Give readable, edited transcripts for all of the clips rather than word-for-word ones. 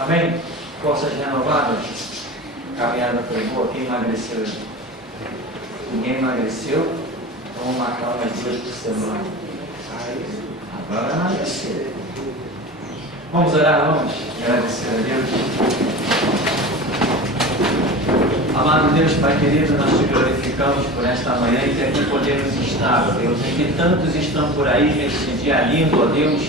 Amém? Forças renovadas. Caminhada foi boa. Quem emagreceu aí? Ninguém emagreceu? Então vamos marcar umas 2 por semana. Agora vai emagrecer. Vamos orar, vamos agradecer a Deus. Amado Deus, Pai querido, nós te glorificamos por esta manhã e que aqui podemos estar, ó Deus, em que tantos estão por aí neste dia lindo, ó Deus,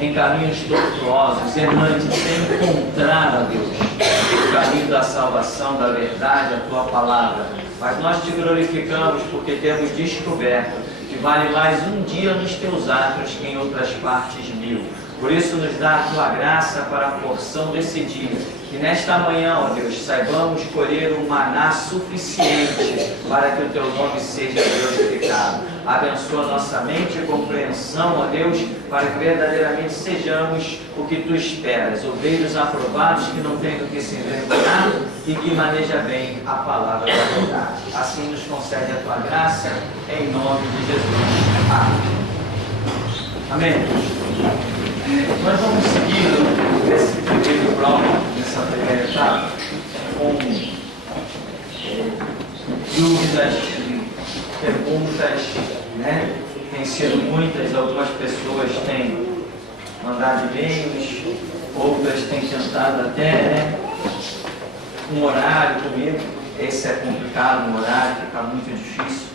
em caminhos tortuosos, errantes, sem encontrar, ó Deus, o caminho da salvação, da verdade, a Tua palavra. Mas nós te glorificamos porque temos descoberto que vale mais um dia nos Teus atos que em outras partes 1000. Por isso nos dá a Tua graça para a porção desse dia. Que nesta manhã, ó Deus, saibamos colher um maná suficiente para que o Teu nome seja glorificado. Abençoa nossa mente e compreensão, ó Deus, para que verdadeiramente sejamos o que Tu esperas. Ovelhos aprovados que não têm do que se envergonhar e que maneja bem a palavra da verdade. Assim nos concede a Tua graça, em nome de Jesus. Amém. Nós vamos seguir nesse primeiro bloco, nessa primeira etapa, com dúvidas, perguntas, né? Tem sido muitas, algumas pessoas têm mandado e-mails, outras têm tentado até, né, um horário comigo. Esse é complicado, um horário, fica muito difícil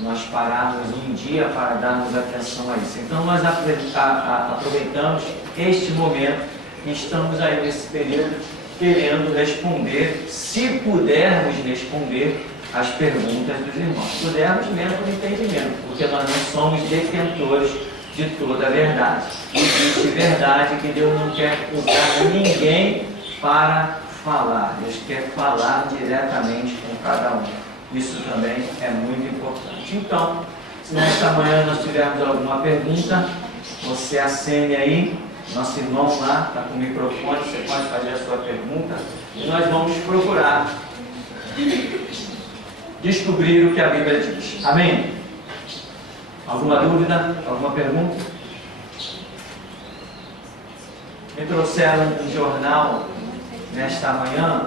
nós pararmos um dia para darmos atenção a isso. Então nós aproveitamos este momento e estamos aí nesse período querendo responder, se pudermos responder as perguntas dos irmãos. Pudermos mesmo com entendimento, porque nós não somos detentores de toda a verdade. Existe verdade que Deus não quer usar ninguém para falar. Deus quer falar diretamente com cada um. Isso também é muito importante. Então, se nesta manhã nós tivermos alguma pergunta, você acene aí, nosso irmão lá está com o microfone, você pode fazer a sua pergunta e nós vamos procurar descobrir o que a Bíblia diz. Amém? Alguma dúvida? Alguma pergunta? Me trouxeram um jornal nesta manhã.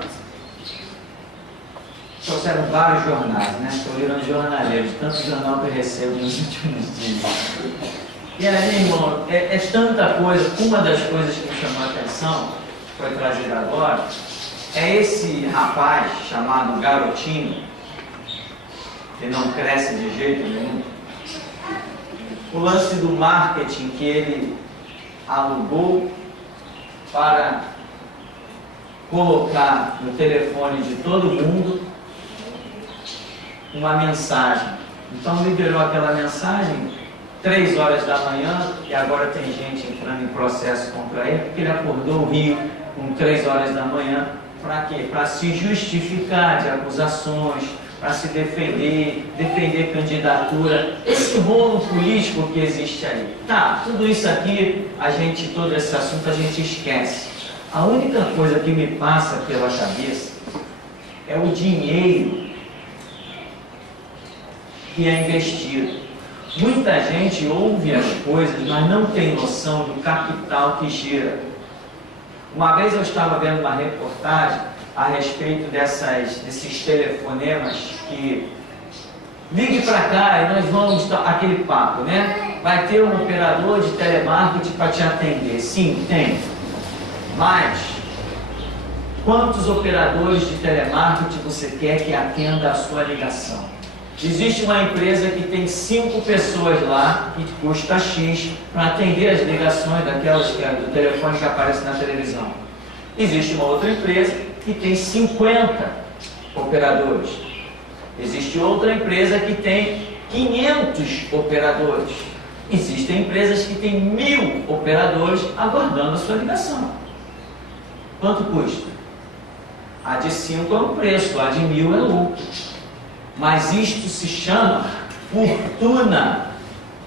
Trouxeram vários jornais, né? Estou virando jornaleiro, tanto jornal que eu recebo nos últimos dias. E aí, irmão, é tanta coisa. Uma das coisas que me chamou a atenção, foi trazer agora, é esse rapaz chamado Garotinho, que não cresce de jeito nenhum. O lance do marketing que ele alugou para colocar no telefone de todo mundo uma mensagem. Então liberou aquela mensagem 3 horas da manhã e agora tem gente entrando em processo contra ele porque ele acordou o Rio com 3 horas da manhã. Para quê? Para se justificar de acusações, para se defender candidatura, esse rolo político que existe aí. Tá, tudo isso aqui, todo esse assunto a gente esquece. A única coisa que me passa pela cabeça é o dinheiro que é investido. Muita gente ouve as coisas, mas não tem noção do capital que gira. Uma vez eu estava vendo uma reportagem a respeito desses telefonemas que ligue para cá e nós vamos, aquele papo, né? Vai ter um operador de telemarketing para te atender. Sim, tem. Mas quantos operadores de telemarketing você quer que atenda a sua ligação? Existe uma empresa que tem 5 pessoas lá que custa X para atender as ligações daquelas do telefone que aparece na televisão. Existe uma outra empresa que tem 50 operadores. Existe outra empresa que tem 500 operadores. Existem empresas que têm 1000 operadores aguardando a sua ligação. Quanto custa? A de 5 é o preço, a de 1000 é lucro. Mas isto se chama fortuna.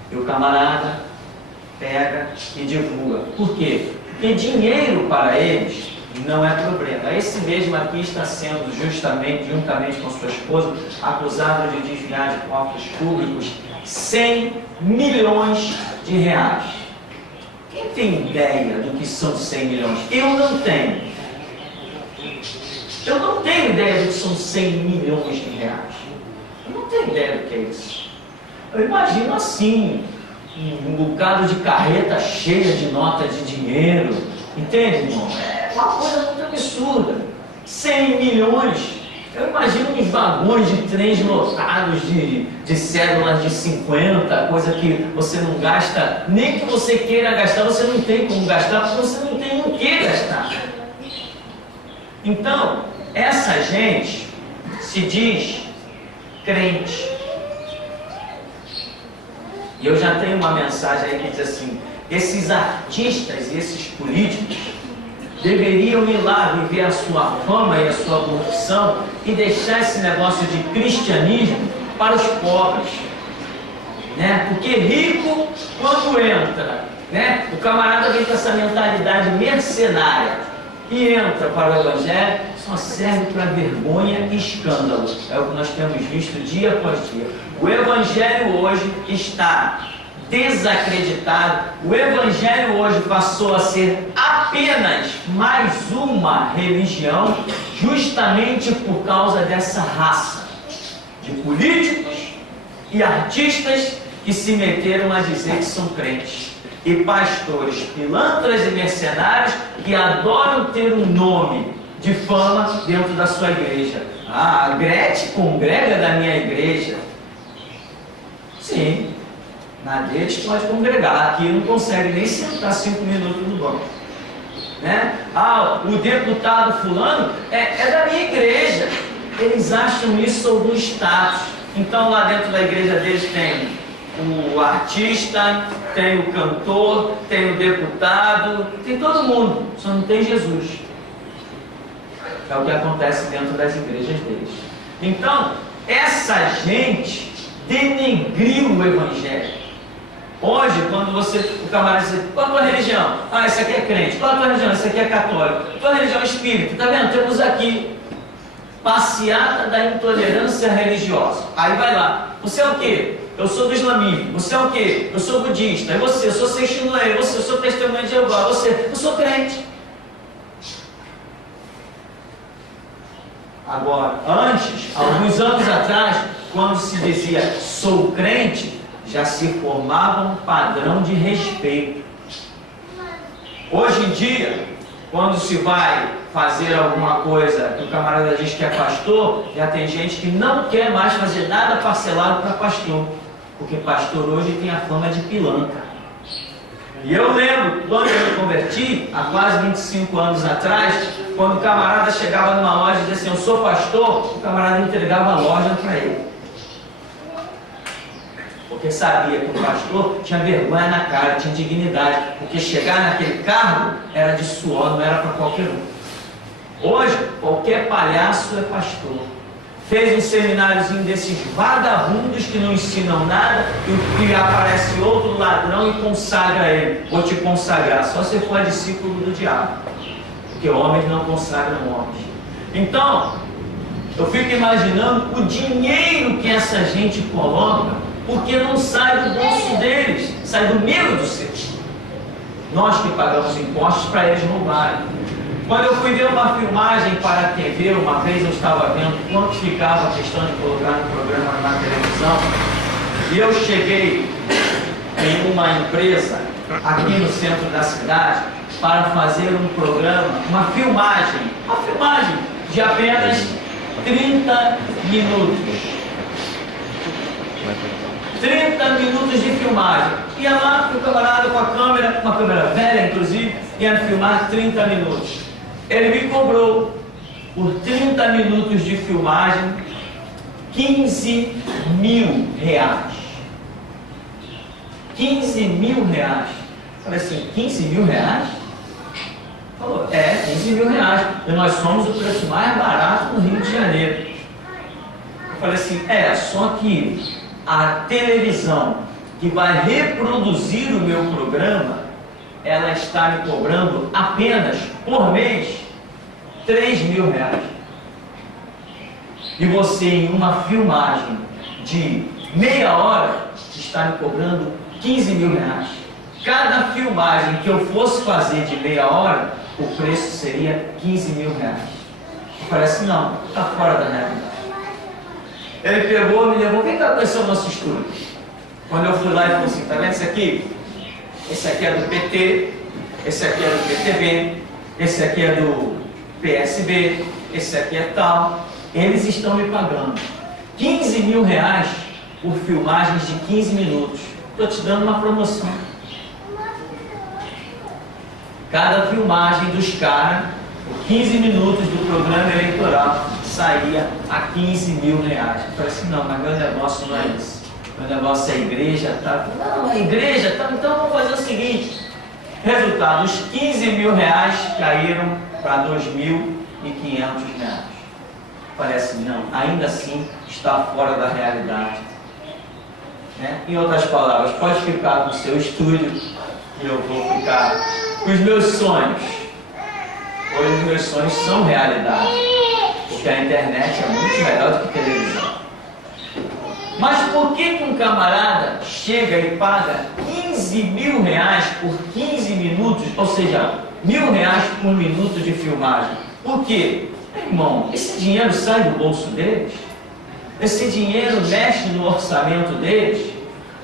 E o camarada pega e divulga. Por quê? Porque dinheiro para eles não é problema. Esse mesmo aqui está sendo juntamente com sua esposa, acusado de desviar de cofres públicos 100 milhões de reais. Quem tem ideia do que são 100 milhões? Eu não tenho. Eu não tenho ideia do que são 100 milhões de reais. Eu não tenho ideia do que é isso. Eu imagino assim, um bocado de carreta cheia de notas de dinheiro. Entende, irmão? É uma coisa muito absurda. 100 milhões. Eu imagino uns vagões de trens lotados de cédulas de 50, coisa que você não gasta, nem que você queira gastar, você não tem como gastar, porque você não tem o que gastar. Então, essa gente se diz crente. E eu já tenho uma mensagem aí que diz assim: esses artistas e esses políticos deveriam ir lá viver a sua fama e a sua corrupção e deixar esse negócio de cristianismo para os pobres, né? Porque rico, quando entra, né? O camarada vem com essa mentalidade mercenária e entra para o Evangelho, só serve para vergonha e escândalo. É o que nós temos visto dia após dia. O Evangelho hoje está desacreditado. O Evangelho hoje passou a ser apenas mais uma religião, justamente por causa dessa raça de políticos e artistas que se meteram a dizer que são crentes, e pastores pilantras e mercenários que adoram ter um nome de fama dentro da sua igreja. Ah, a Gretchen congrega da minha igreja. Sim, na deles pode congregar, aqui não consegue nem sentar 5 minutos no banco, né? Ah, o deputado fulano é da minha igreja. Eles acham isso algum status. Então lá dentro da igreja deles tem o artista, tem o cantor, tem o deputado, tem todo mundo, só não tem Jesus. É o que acontece dentro das igrejas deles. Então, essa gente denegriu o Evangelho. Hoje, quando o camarada diz: qual a tua religião? Ah, esse aqui é crente. Qual a tua religião? Esse aqui é católico. Tua religião é espírita. Está vendo? Temos aqui passeata da intolerância religiosa. Aí vai lá: você é o quê? Eu sou do islamismo. Você é o quê? Eu sou budista. E você? Eu sou sextinuleiro. Você? Eu sou testemunha de Jeová. Você? Eu sou crente. Agora, antes, alguns anos atrás, quando se dizia sou crente, já se formava um padrão de respeito. Hoje em dia, quando se vai fazer alguma coisa que o camarada diz que é pastor, já tem gente que não quer mais fazer nada parcelado para pastor, porque pastor hoje tem a fama de pilantra. E eu lembro, quando eu me converti, há quase 25 anos atrás, quando o camarada chegava numa loja e dizia assim: eu sou pastor, o camarada entregava a loja para ele. Porque sabia que o pastor tinha vergonha na cara, tinha dignidade, porque chegar naquele cargo era de suor, não era para qualquer um. Hoje, qualquer palhaço é pastor. Fez um semináriozinho desses vagabundos que não ensinam nada, e aparece outro ladrão e consagra ele. Vou te consagrar, só se for discípulo do diabo, porque homens não consagram homens. Então, eu fico imaginando o dinheiro que essa gente coloca, porque não sai do bolso deles, sai do medo dos seus. Nós que pagamos impostos para eles roubarem. Quando eu fui ver uma filmagem para a TV, uma vez eu estava vendo quanto ficava a questão de colocar um programa na televisão, e eu cheguei em uma empresa aqui no centro da cidade para fazer um programa, uma filmagem de apenas 30 minutos. 30 minutos de filmagem. Ia lá o camarada com a câmera, uma câmera velha inclusive, ia filmar 30 minutos. Ele me cobrou por 30 minutos de filmagem R$15 mil. 15 mil reais. Falei assim: 15 mil reais? Falou: é, 15 mil reais. E nós somos o preço mais barato no Rio de Janeiro. Eu falei assim: só que a televisão que vai reproduzir o meu programa, ela está me cobrando apenas por mês R$3 mil. E você, em uma filmagem de meia hora, está me cobrando R$15 mil. Cada filmagem que eu fosse fazer de meia hora, o preço seria 15 mil reais. Eu falei assim, não, está fora da realidade. Ele pegou, me levou, vem cá conhecer o nosso estúdio. Quando eu fui lá, ele falou assim, tá vendo isso aqui? Esse aqui é do PT, esse aqui é do PTB, esse aqui é do PSB, esse aqui é tal. Eles estão me pagando 15 mil reais por filmagens de 15 minutos. Estou te dando uma promoção. Cada filmagem dos caras, por 15 minutos do programa eleitoral, saía a 15 mil reais. Eu falei assim, não, mas meu negócio não é isso. Meu negócio é a igreja, tá? Não, a igreja, tá? Então vamos fazer o seguinte. Resultado, os 15 mil reais caíram para 2.500 reais. Parece não, ainda assim está fora da realidade. Né? Em outras palavras, pode ficar com o seu estúdio e eu vou ficar com os meus sonhos. Hoje os meus sonhos são realidade, porque a internet é muito melhor do que televisão. Mas por que um camarada chega e paga 15 mil reais por 15 minutos, ou seja, R$1.000 por minuto de filmagem? Por quê? Irmão, esse dinheiro sai do bolso deles? Esse dinheiro mexe no orçamento deles?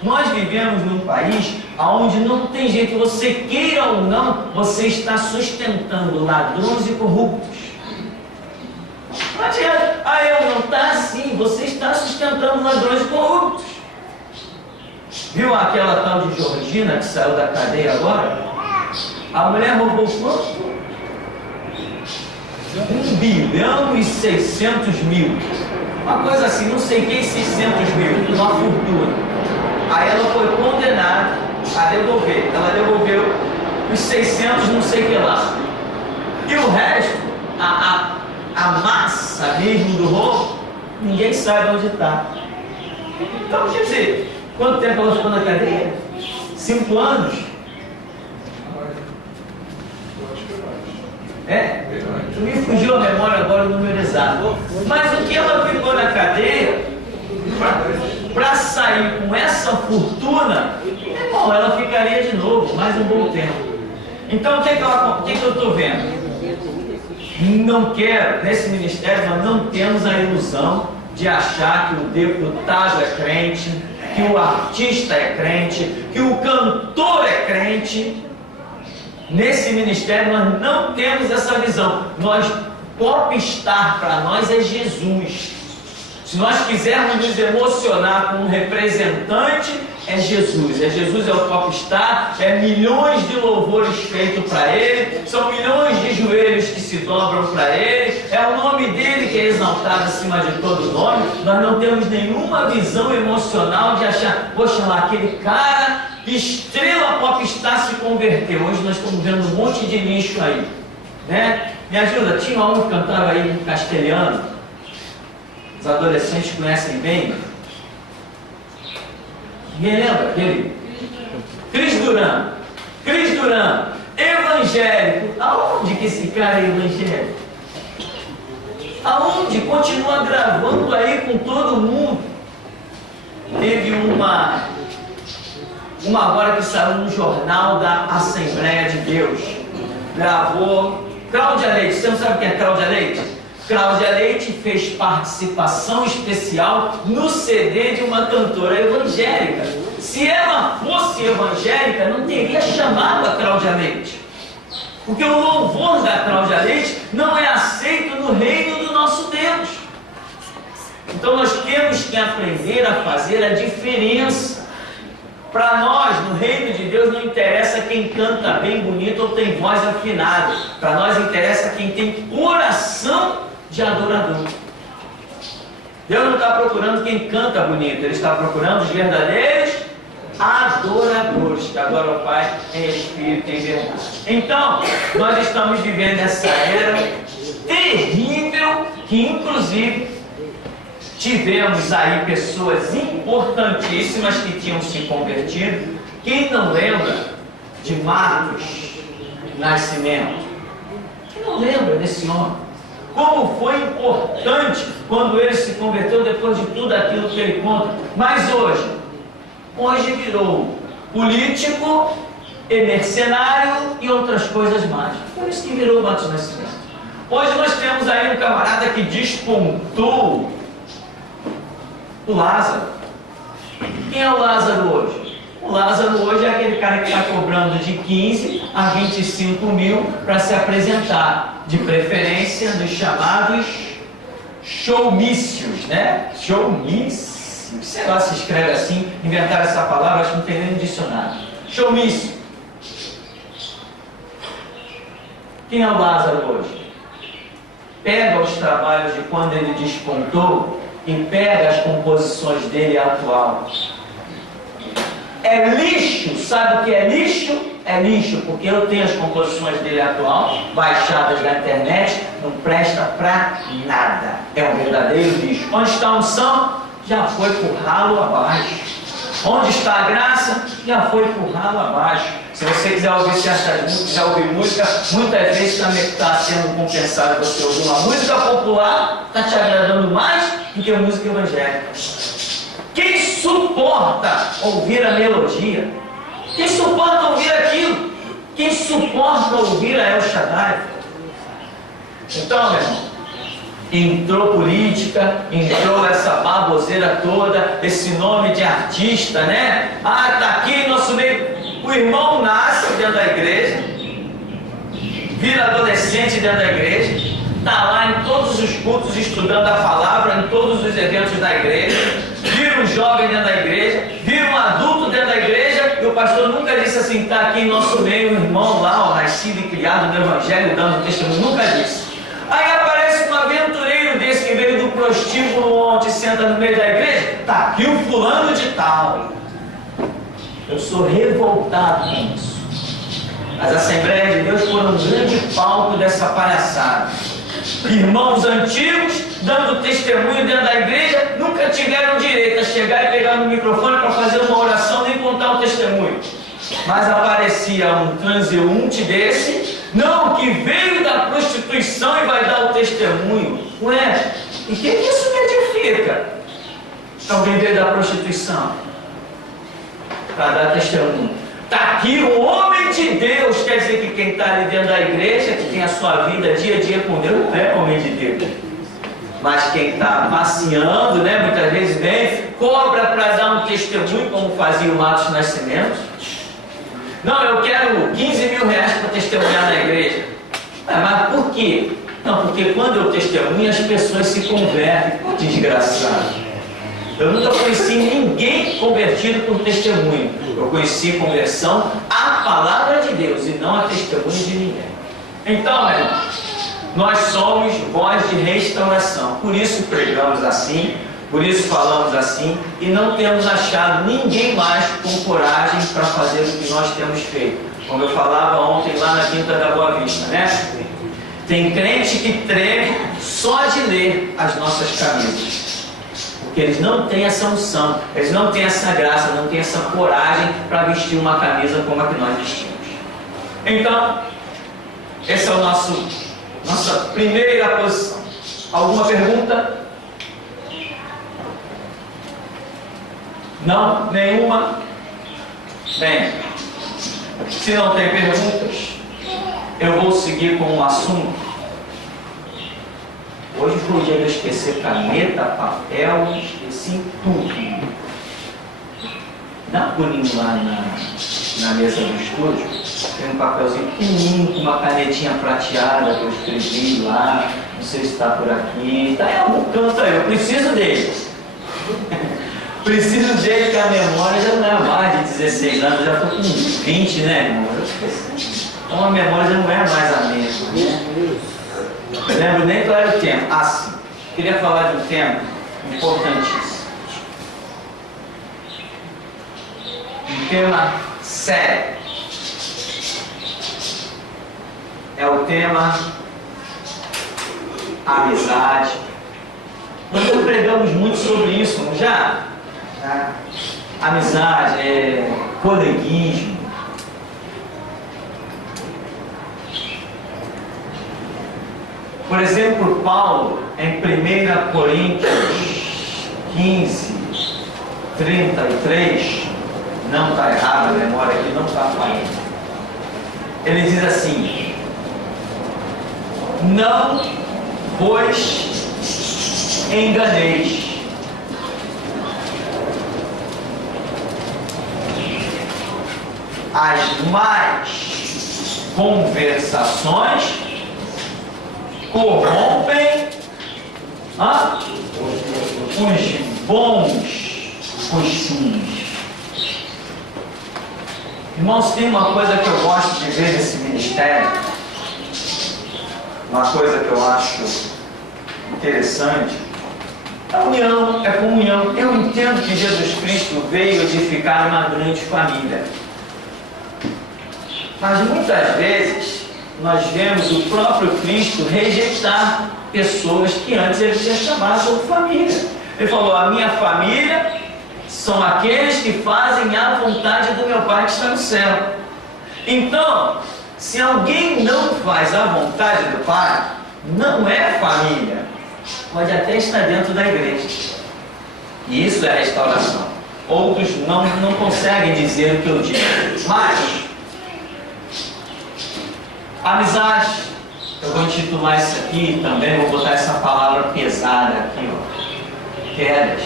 Nós vivemos num país onde não tem jeito, você queira ou não, você está sustentando ladrões e corruptos. Não adianta, eu não está assim, você está sustentando ladrões e corruptos. Viu aquela tal de Georgina que saiu da cadeia agora? A mulher roubou quanto? 1.600.000. Uma coisa assim, não sei quem, 600 mil, uma fortuna. Aí ela foi condenada a devolver. Ela devolveu os 600 não sei o que lá. E o resto, a massa mesmo do roubo, ninguém sabe onde está. Então, quer dizer, quanto tempo ela ficou na cadeia? 5 anos? Me fugiu a memória agora o número exato. Mas o que ela ficou na cadeia, para sair com essa fortuna, irmão, ela ficaria de novo mais um bom tempo. Então, o que eu estou vendo? Não quero, nesse ministério, nós não temos a ilusão de achar que o deputado é crente, que o artista é crente, que o cantor é crente. Nesse ministério nós não temos essa visão. Popstar para nós é Jesus. Se nós quisermos nos emocionar com um representante, é Jesus. Jesus é o popstar, é milhões de louvores feitos para Ele, são milhões de joelhos que se dobram para Ele, é o nome dele que é exaltado acima de todo nome. Nós não temos nenhuma visão emocional de achar, poxa lá, aquele cara, estrela popstar, se converteu. Hoje nós estamos vendo um monte de lixo aí, né? Me ajuda, tinha um que cantava aí em castelhano, os adolescentes conhecem bem. Ninguém lembra aquele? Cris Duran, evangélico. Aonde que esse cara é evangélico? Aonde? Continua gravando aí com todo mundo. Teve uma agora que saiu no jornal da Assembleia de Deus. Gravou Cláudia Leite. Você não sabe quem é Cláudia Leite? Cláudia Leite fez participação especial no CD de uma cantora evangélica. Se ela fosse evangélica, não teria chamado a Cláudia Leite. Porque o louvor da Cláudia Leite não é aceito no reino do nosso Deus. Então nós temos que aprender a fazer a diferença. Para nós, no reino de Deus, não interessa quem canta bem, bonito ou tem voz afinada. Para nós interessa quem tem coração de adorador. Deus não está procurando quem canta bonito, Ele está procurando os verdadeiros adoradores, que adoram o Pai em espírito e em verdade. Então, nós estamos vivendo essa era terrível, que inclusive tivemos aí pessoas importantíssimas que tinham se convertido. Quem não lembra de Marcos Nascimento? Quem não lembra desse homem? Como foi importante quando ele se converteu depois de tudo aquilo que ele conta. Mas hoje virou político e mercenário e outras coisas mais. Por isso que virou o Matos Nascimento. Hoje nós temos aí um camarada que despontou, o Lázaro. Quem é o Lázaro hoje? O Lázaro hoje é aquele cara que está cobrando de 15 a 25 mil para se apresentar, de preferência dos chamados showmícios, né? Showmício, sei lá se escreve assim, inventaram essa palavra, acho que não tem nem no dicionário. Showmício. Quem é o Lázaro hoje? Pega os trabalhos de quando ele despontou e pega as composições dele atual. É lixo, sabe o que é lixo? É lixo, porque eu tenho as composições dele atual, baixadas na internet, não presta pra nada. É um verdadeiro lixo. Onde está a unção? Já foi por ralo abaixo. Onde está a graça? Já foi por ralo abaixo. Se você quiser ouvir certas músicas, quiser ouvir música, muitas vezes também está sendo compensado você ouvir uma música popular, está te agradando mais do que a música evangélica. Quem suporta ouvir a melodia? Quem suporta ouvir aquilo? Quem suporta ouvir a El Shaddai? Então, meu irmão, entrou política, entrou essa baboseira toda, esse nome de artista, né? Ah, está aqui em nosso meio. O irmão nasce dentro da igreja, vira adolescente dentro da igreja, está lá em todos os cultos estudando a palavra, em todos os eventos da igreja, vira um jovem dentro da igreja, vira um adulto dentro da igreja, e o pastor nunca disse assim, está aqui em nosso meio um irmão lá, ó, nascido e criado no evangelho, dando testemunho, nunca disse. Aí aparece um aventureiro desse que veio do prostíbulo onde senta no meio da igreja, está aqui o fulano de tal. Eu sou revoltado com isso. As Assembleias de Deus foram um grande palco dessa palhaçada. Irmãos antigos, dando testemunho dentro da igreja, nunca tiveram direito a chegar e pegar no microfone para fazer uma oração nem contar um testemunho. Mas aparecia um transeunte desse, não, que veio da prostituição e vai dar o testemunho. Ué, e o que isso me edifica? Alguém veio da prostituição para dar testemunho. Está aqui um homem de Deus, quer dizer que quem está ali dentro da igreja, que tem a sua vida dia a dia com Deus, não é homem de Deus. Mas quem está passeando, né, muitas vezes vem, cobra para dar um testemunho, como fazia o Matos Nascimento. Não, eu quero 15 mil reais para testemunhar na igreja. Mas por quê? Não, porque quando eu testemunho, as pessoas se convertem. Pô, desgraçado. Eu nunca conheci ninguém convertido por testemunho. Eu conheci conversão à palavra de Deus e não a testemunho de ninguém. Então, meu irmão, nós somos voz de restauração. Por isso pregamos assim, por isso falamos assim, e não temos achado ninguém mais com coragem para fazer o que nós temos feito. Como eu falava ontem lá na Quinta da Boa Vista, né? Tem crente que treme só de ler as nossas camisas. Porque eles não têm essa unção, eles não têm essa graça, não têm essa coragem para vestir uma camisa como a que nós vestimos. Então, essa é a nossa primeira posição. Alguma pergunta? Não? Nenhuma? Bem, se não tem perguntas, eu vou seguir com o assunto. Hoje foi o dia de eu esquecer caneta, papel, esqueci tudo. Dá um pulinho lá na mesa do estúdio, tem um papelzinho pequenininho com uma canetinha prateada que eu escrevi lá, não sei se está por aqui, está em algum canto aí, eu preciso dele. Preciso dele, porque a memória já não é mais de 16 anos, já estou com 20, né, irmão? Eu esqueci. Então a memória já não é mais a mesma, né? Não lembro nem qual era o tema. Ah, sim. Queria falar de um tema importantíssimo. Um tema sério. É o tema amizade. Nós já pregamos muito sobre isso, não já? Amizade, coleguismo. Por exemplo, Paulo, em 1 Coríntios 15, 33, não está errado a memória aqui, não está falando. Ele diz assim: não vos enganeis. As más conversações corrompem os bons costumes. Irmãos, tem uma coisa que eu gosto de ver nesse ministério, uma coisa que eu acho interessante, é união, é comunhão. Eu entendo que Jesus Cristo veio edificar uma grande família, mas muitas vezes nós vemos o próprio Cristo rejeitar pessoas que antes ele tinha chamado como família. Ele falou: a minha família são aqueles que fazem a vontade do meu Pai que está no céu. Então, se alguém não faz a vontade do Pai, não é família. Pode até estar dentro da igreja, e isso é restauração. Outros não conseguem dizer o que eu digo, mas amizade, eu vou intitular isso aqui também, vou botar essa palavra pesada aqui, quedas.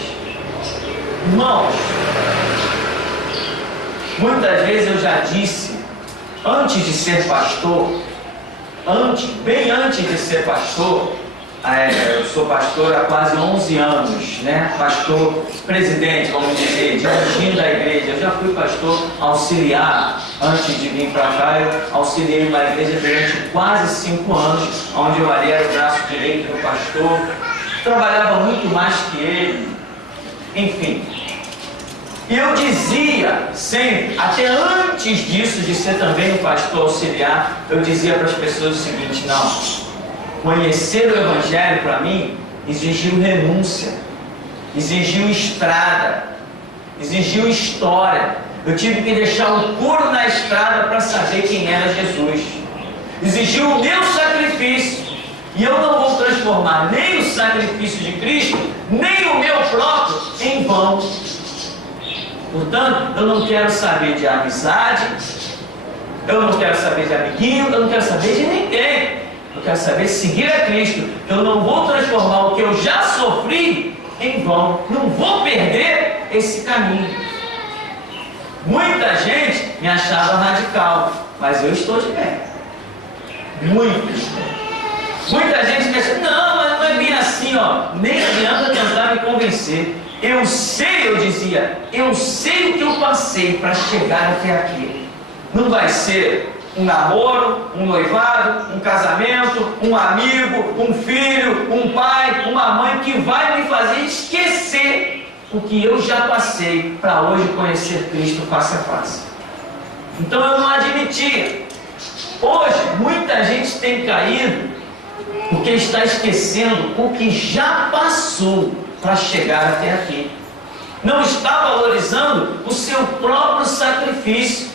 Irmãos, muitas vezes eu já disse, antes de ser pastor, bem antes de ser pastor, eu sou pastor há quase 11 anos, né? Pastor presidente, vamos dizer, dirigindo a igreja. Eu já fui pastor auxiliar antes de vir para cá. Eu auxiliei uma igreja durante quase 5 anos, onde eu ali era o braço direito do pastor. Trabalhava muito mais que ele, enfim. E eu dizia sempre, até antes disso, de ser também um pastor auxiliar, eu dizia para as pessoas o seguinte: não, conhecer o Evangelho para mim exigiu renúncia, exigiu estrada, exigiu história. Eu tive que deixar um couro na estrada para saber quem era Jesus. Exigiu o meu sacrifício. E eu não vou transformar nem o sacrifício de Cristo, nem o meu próprio em vão. Portanto, eu não quero saber de amizade, eu não quero saber de amiguinho, eu não quero saber de ninguém. Eu quero saber seguir a Cristo. Eu não vou transformar o que eu já sofri em vão. Não vou perder esse caminho. Muita gente me achava radical, mas eu estou de pé. Muita gente me achava: não, mas não é bem assim, ó. Nem adianta tentar me convencer. Eu sei, eu dizia, eu sei o que eu passei para chegar até aqui. Não vai ser um namoro, um noivado, um casamento, um amigo, um filho, um pai, uma mãe que vai me fazer esquecer o que eu já passei para hoje conhecer Cristo face a face. Então eu não admitia. Hoje muita gente tem caído porque está esquecendo o que já passou para chegar até aqui. Não está valorizando o seu próprio sacrifício.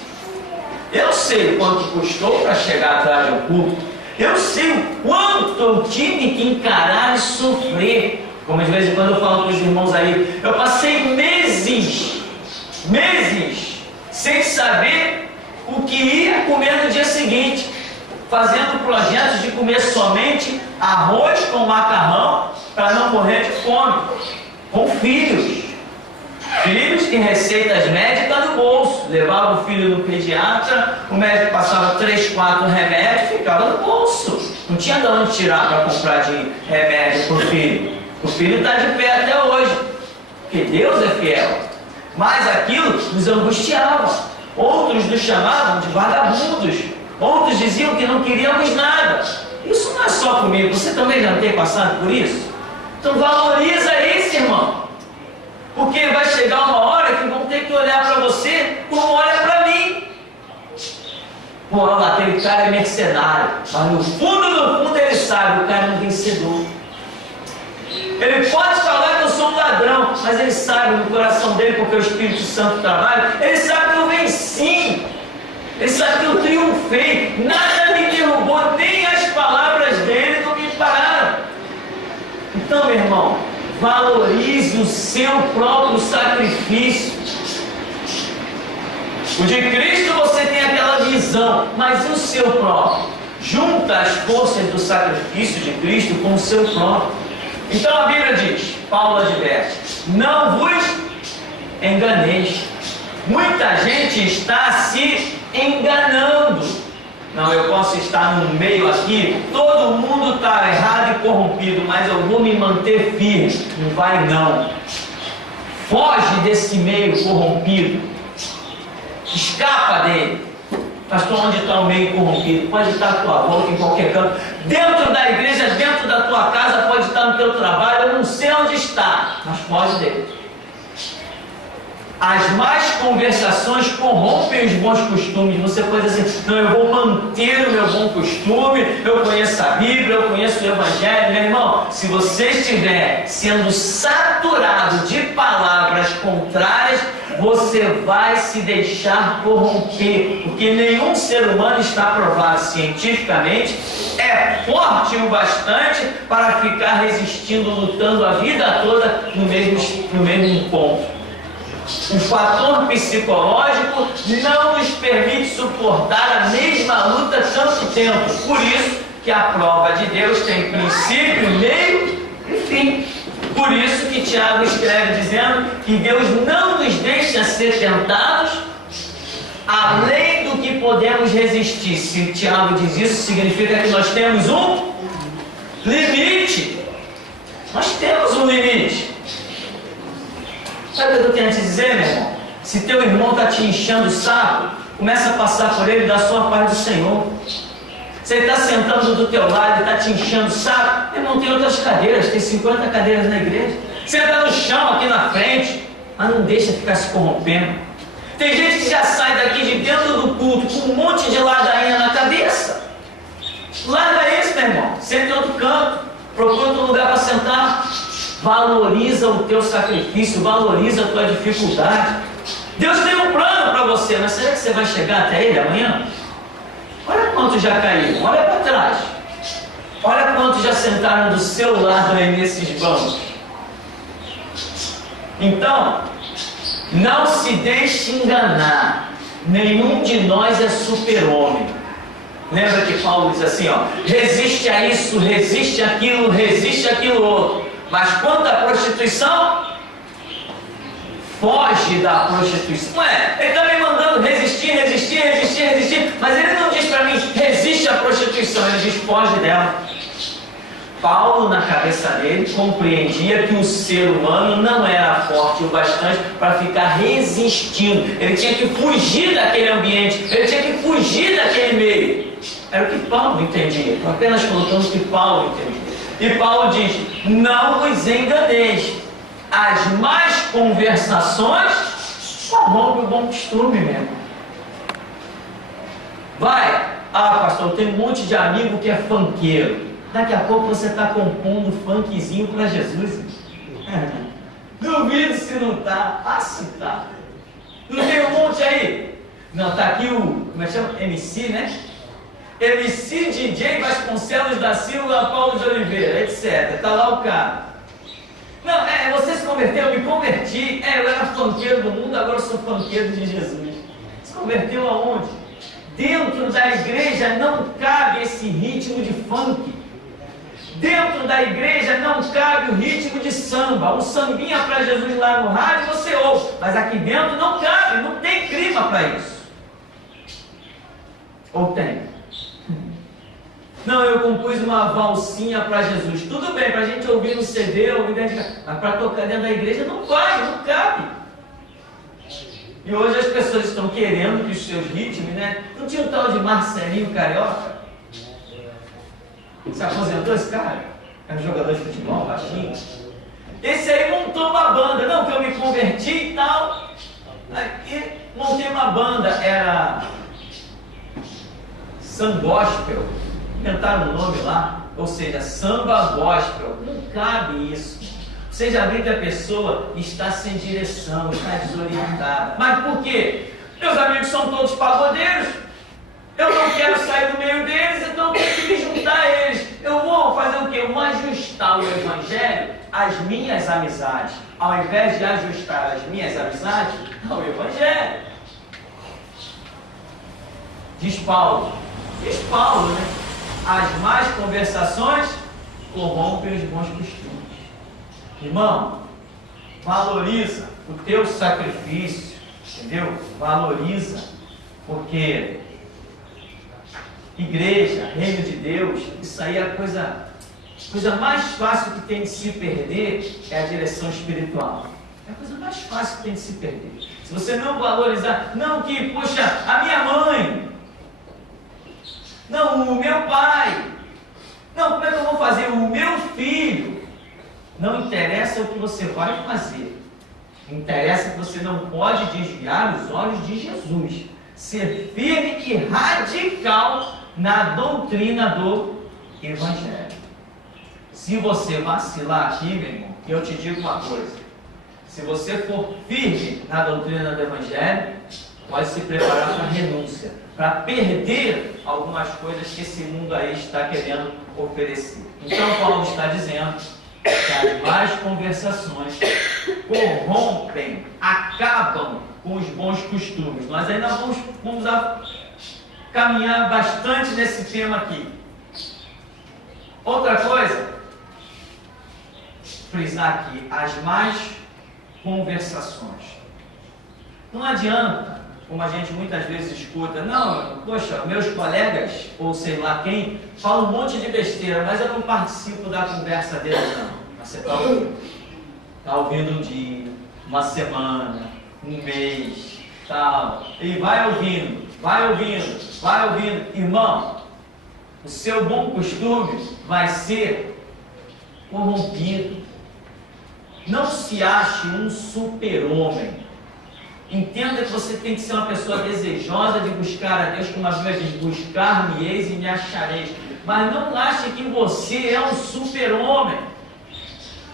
Eu sei o quanto custou para chegar atrás de um culto. Eu sei o quanto eu tive que encarar e sofrer. Como de vez em quando eu falo com os irmãos aí, eu passei meses, sem saber o que ia comer no dia seguinte, fazendo projetos de comer somente arroz com macarrão, para não morrer de fome, com filhos em receitas médicas no bolso. Levava o filho no pediatra, o médico passava 3, 4 remédios, ficava no bolso. Não tinha de onde tirar para comprar de remédio para o filho. O filho está de pé até hoje, porque Deus é fiel. Mas aquilo nos angustiava. Outros nos chamavam de vagabundos. Outros diziam que não queríamos nada. Isso não é só comigo, você também já não tem passado por isso? Então valoriza isso, irmão. Porque vai chegar uma hora que vão ter que olhar para você como olha para mim. Pô, aquele cara é mercenário, mas no fundo ele sabe, o cara é um vencedor. Ele pode falar que eu sou um ladrão, mas ele sabe no coração dele, porque o Espírito Santo trabalha, ele sabe que eu venci. Ele sabe que eu triunfei. Nada me derrubou, nem as palavras dele não me pararam. Então, meu irmão, valorize o seu próprio sacrifício. O de Cristo você tem aquela visão, mas e o seu próprio? Junta as forças do sacrifício de Cristo com o seu próprio. Então a Bíblia diz, Paulo adverte, não vos enganeis. Muita gente está se enganando. Não, eu posso estar no meio aqui, todo mundo está errado e corrompido, mas eu vou me manter firme. Não vai não. Foge desse meio corrompido. Escapa dele. Pastor, onde está o meio corrompido? Pode estar à tua volta, em qualquer canto. Dentro da igreja, dentro da tua casa, pode estar no teu trabalho. Eu não sei onde está, mas foge dele. As más conversações corrompem os bons costumes. Você pode dizer assim, não, eu vou manter o meu bom costume, eu conheço a Bíblia, eu conheço o Evangelho. Meu irmão, se você estiver sendo saturado de palavras contrárias, você vai se deixar corromper, porque nenhum ser humano está provado cientificamente, é forte o bastante para ficar resistindo, lutando a vida toda no mesmo ponto. O fator psicológico não nos permite suportar a mesma luta tanto tempo. Por isso que a prova de Deus tem princípio, meio e fim. Por isso que Tiago escreve dizendo que Deus não nos deixa ser tentados além do que podemos resistir. Se Tiago diz isso, significa que nós temos um limite. Nós temos um limite. Sabe o que eu quero te dizer, meu irmão? Se teu irmão está te enchendo o saco, começa a passar por ele da sua paz do Senhor. Se ele está sentando do teu lado e está te enchendo o saco, meu irmão, tem outras cadeiras, tem 50 cadeiras na igreja. Senta no chão aqui na frente, mas não deixa ficar se corrompendo. Tem gente que já sai daqui de dentro do culto com um monte de ladainha na cabeça. Larga isso, meu irmão. Senta em outro canto, procura outro lugar para sentar. Valoriza o teu sacrifício, valoriza a tua dificuldade. Deus tem um plano para você, mas será que você vai chegar até ele amanhã? Olha quantos já caíram, olha para trás. Olha quantos já sentaram do seu lado aí nesses bancos. Então, não se deixe enganar. Nenhum de nós é super-homem. Lembra que Paulo diz assim, ó, resiste a isso, resiste aquilo outro. Mas quanto à prostituição, foge da prostituição. Ele está me mandando resistir, mas ele não diz para mim, resiste à prostituição, ele diz, foge dela. Paulo, na cabeça dele, compreendia que o ser humano não era forte o bastante para ficar resistindo. Ele tinha que fugir daquele ambiente, ele tinha que fugir daquele meio. Era o que Paulo entendia. Estou apenas colocando o que Paulo entendia. E Paulo diz, não vos enganeis. As más conversações corrompem o bom costume mesmo. Vai, pastor, tem um monte de amigo que é funkeiro. Daqui a pouco você está compondo funkzinho para Jesus. Duvido se não está. Se está. Não tem um monte aí? Não, está aqui o, como é que chama? MC, né? MC DJ Vasconcelos da Silva, Paulo de Oliveira, etc. Está lá o cara. Não, você se converteu, eu me converti. Eu era funkeiro do mundo, agora eu sou funkeiro de Jesus. Se converteu aonde? Dentro da igreja não cabe esse ritmo de funk. Dentro da igreja não cabe o ritmo de samba. Um sambinha para Jesus lá no rádio você ouve, mas aqui dentro não cabe, não tem clima para isso. Ou tem? Não, eu compus uma valsinha para Jesus. Tudo bem, para a gente ouvir no CD, ouvir dentro de casa, mas para tocar dentro da igreja não vai, não cabe. E hoje as pessoas estão querendo que os seus ritmos, né? Não tinha um tal de Marcelinho Carioca? Se aposentou esse cara? Era um jogador de futebol, baixinho. Esse aí montou uma banda. Não, que eu me converti e tal. Aí montei uma banda, era Sun Gospel. Inventaram o nome lá, ou seja, samba gospel. Não cabe isso. Você já vê que a pessoa está sem direção, está desorientada. Mas por quê? Meus amigos são todos pagodeiros. Eu não quero sair do meio deles, então eu tenho que me juntar a eles. Eu vou fazer o quê? Eu vou ajustar o Evangelho às minhas amizades, ao invés de ajustar as minhas amizades ao Evangelho. Diz Paulo, né? As más conversações corrompem os bons costumes. Irmão, valoriza o teu sacrifício, entendeu? Valoriza, porque igreja, reino de Deus, isso aí é a coisa mais fácil que tem de se perder, é a direção espiritual. É a coisa mais fácil que tem de se perder. Se você não valorizar, não que, poxa, a minha mãe, não, o meu pai, não, como é que eu vou fazer? O meu filho. Não interessa o que você vai fazer. Interessa que você não pode desviar os olhos de Jesus. Ser firme e radical na doutrina do Evangelho. Se você vacilar aqui, meu irmão, eu te digo uma coisa. Se você for firme na doutrina do Evangelho, pode se preparar para a renúncia, para perder algumas coisas que esse mundo aí está querendo oferecer. Então Paulo está dizendo que as más conversações corrompem, acabam com os bons costumes. Nós ainda vamos caminhar bastante nesse tema aqui. Outra coisa, frisar aqui, as más conversações. Não adianta, como a gente muitas vezes escuta, não, poxa, meus colegas, ou sei lá quem, falam um monte de besteira, mas eu não participo da conversa deles, não. Mas você está ouvindo um dia, uma semana, um mês, tal, e vai ouvindo. Irmão, o seu bom costume vai ser corrompido. Não se ache um super-homem. Entenda que você tem que ser uma pessoa desejosa de buscar a Deus, como a Bíblia diz, buscar-me-eis e me achareis. Mas não ache que você é um super-homem.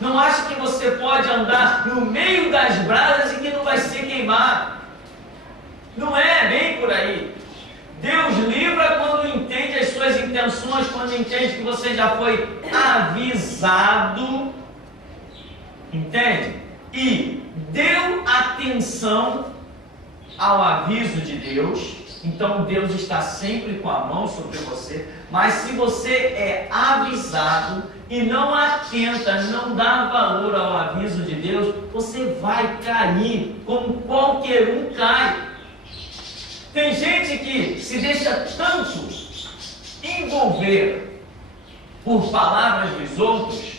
Não ache que você pode andar no meio das brasas e que não vai ser queimado. Não é bem por aí. Deus livra quando entende as suas intenções, quando entende que você já foi avisado, entende? E deu atenção ao aviso de Deus. Então Deus está sempre com a mão sobre você. Mas se você é avisado e não atenta, não dá valor ao aviso de Deus, você vai cair como qualquer um cai. Tem gente que se deixa tanto envolver por palavras dos outros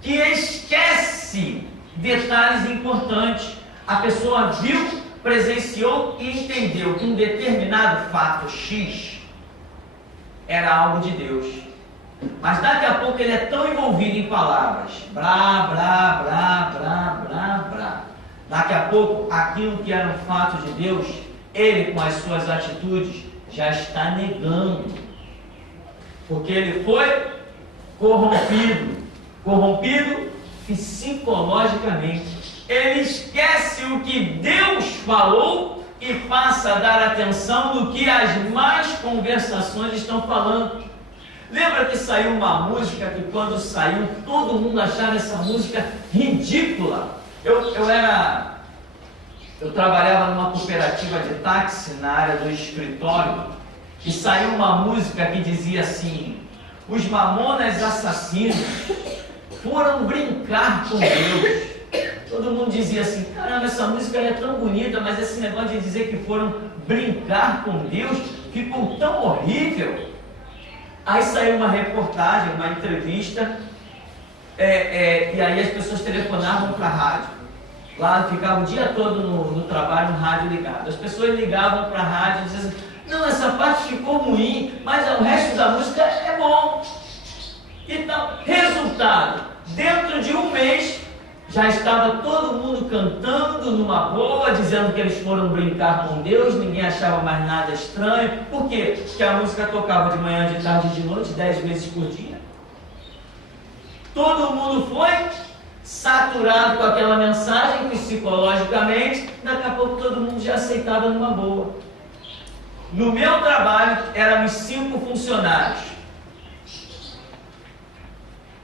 que esquece detalhes importantes. A pessoa viu, presenciou e entendeu que um determinado fato X era algo de Deus. Mas daqui a pouco ele é tão envolvido em palavras, blá. Daqui a pouco aquilo que era um fato de Deus, ele com as suas atitudes já está negando. Porque ele foi corrompido psicologicamente. Ele esquece o que Deus falou e passa a dar atenção no que as más conversações estão falando. Lembra que saiu uma música que quando saiu todo mundo achava essa música ridícula? Eu trabalhava numa cooperativa de táxi na área do escritório e saiu uma música que dizia assim: os mamonas assassinos foram brincar com Deus. Todo mundo dizia assim: caramba, essa música é tão bonita, mas esse negócio de dizer que foram brincar com Deus ficou tão horrível. Aí saiu uma reportagem, uma entrevista, e aí as pessoas telefonavam para a rádio. Lá ficava o dia todo no trabalho, no rádio ligado. As pessoas ligavam para a rádio e diziam assim: não, essa parte ficou ruim, mas o resto da música é bom. Então, resultado, dentro de um mês, já estava todo mundo cantando numa boa, dizendo que eles foram brincar com Deus, ninguém achava mais nada estranho. Por quê? Porque a música tocava de manhã, de tarde e de noite, 10 vezes por dia. Todo mundo foi saturado com aquela mensagem psicologicamente, daqui a pouco todo mundo já aceitava numa boa. No meu trabalho, éramos 5 funcionários.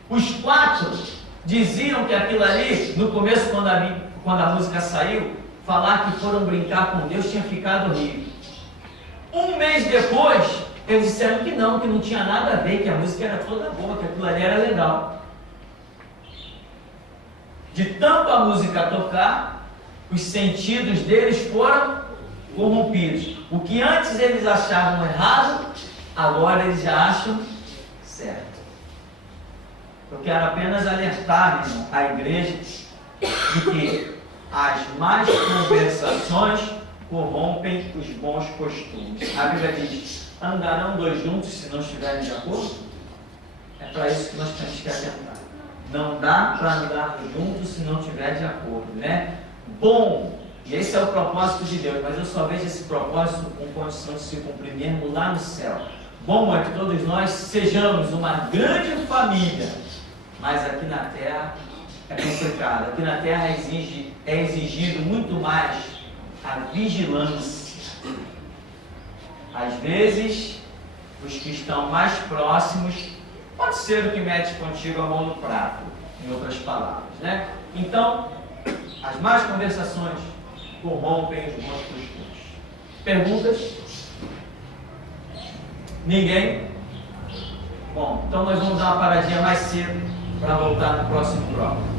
Os 4 diziam que aquilo ali, no começo, quando a música saiu, falar que foram brincar com Deus tinha ficado horrível. Um mês depois, eles disseram que não tinha nada a ver, que a música era toda boa, que aquilo ali era legal. De tanto a música tocar, os sentidos deles foram corrompidos. O que antes eles achavam errado, agora eles já acham certo. Eu quero apenas alertar, irmão, a igreja de que as más conversações corrompem os bons costumes. A Bíblia diz: andarão dois juntos se não estiverem de acordo? É para isso que nós temos que atentar. Não dá para andar juntos se não estiver de acordo, né? Bom, e esse é o propósito de Deus, mas eu só vejo esse propósito com condição de se cumprir mesmo lá no céu. Bom é que todos nós sejamos uma grande família, mas aqui na terra é complicado. Aqui na terra é exigido muito mais a vigilância. Às vezes, os que estão mais próximos, pode ser o que mete contigo a mão no prato, em outras palavras, né? Então, as más conversações corrompem os bons costumes. Perguntas? Ninguém? Bom, então nós vamos dar uma paradinha mais cedo para voltar no próximo bloco.